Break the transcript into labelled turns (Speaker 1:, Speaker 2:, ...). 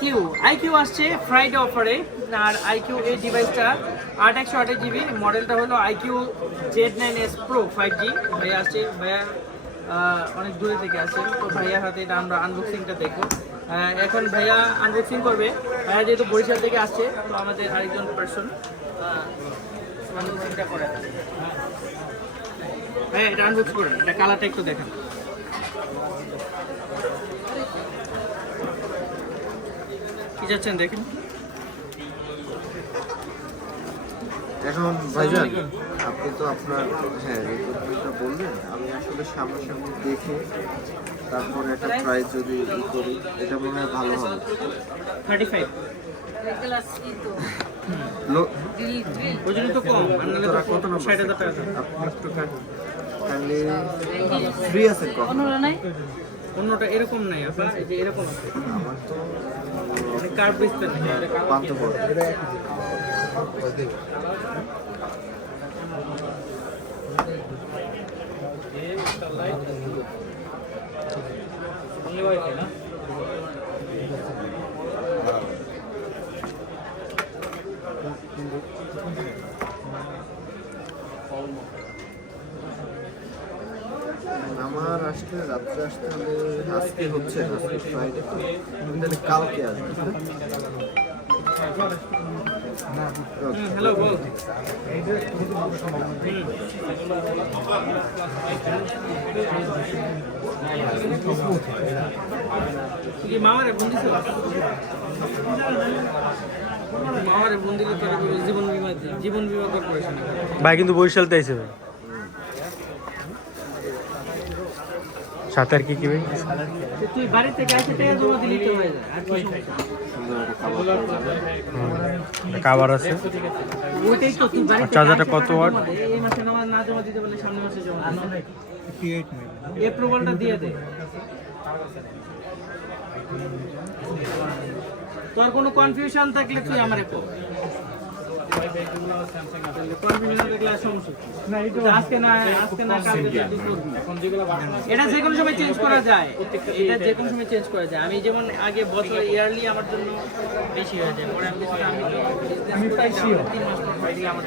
Speaker 1: IQ IQ আসছে Friday অফারে আর IQ এই ডিভাইসটা আট একশো আঠাশ জিবি মডেলটা হলো iQOO Z nine S pro five G ভাইয়া আসছে, ভাইয়া অনেক দূরে থেকে আসছে, তো ভাইয়া হাতে এটা আমরা আনবক্সিংটা দেখব। এখন ভাইয়া আনবক্সিং করবে। ভাইয়া যেহেতু বরিশাল থেকে আসছে, তো আমাদের আরেকজন পার্সন আনবক্সিংটা করে হ্যাঁ এটা আনবক্স করেন, এটা কালারটা একটু দেখেন। যাচ্ছেন দেখেন।
Speaker 2: এখন ভাইজান আপনি তো আপনার হ্যাঁ রিপোর্টটা বললেন। আমি আসলে সামনাসামনি দেখে তারপরে একটা প্রাইস যদি ই করি এটা মনে হয় ভালো হবে।
Speaker 1: থার্টি ফাইভ
Speaker 2: কত নম্বর। আপনি একটু ফ্রি আছেন
Speaker 1: অন্যটা এরকম নাই আপনার এরকম
Speaker 2: আমার তো
Speaker 1: মানে কার্ভ ডিসপ্লে থাকে
Speaker 2: পান্থপথ আমার আসলে রাত্রে আসতে আজকে হচ্ছে ফ্রাইডে তাহলে কালকে আসব হ্যাঁ?
Speaker 1: হ্যালো বল। কি মামারে ফোন দিছো মামারে ফোন দিলে জীবন বিমা জীবন বিমা কর্পোরেশন
Speaker 3: ভাই কিন্তু বরিশালতে আইছে ভাই। সাথে আর কি কি ভাই
Speaker 1: তুই বাড়ি থেকে আসে টাকা জমা দিলি তো যায় আর কি সমস্যা?
Speaker 3: কাবার আছে
Speaker 1: ওইটাই তো তুই বাড়ি
Speaker 3: চার্জারটা কত ওয়াট?
Speaker 1: এই মাসে না জমা দিতে পারলে সামনের মাসে জমা দিতে এপ্রুভালটা দিয়ে দে তোর কোনো কনফিউশন থাকলে তুই আমারে কো এটা যে কোনো সময় চেঞ্জ করা যায় এটা যে কোনো সময় চেঞ্জ করা যায় আমি যেমন আগে বছর ইয়ারলি আমার জন্য বেশি হয়ে যায় পরে আমি তিন মাস পর আমার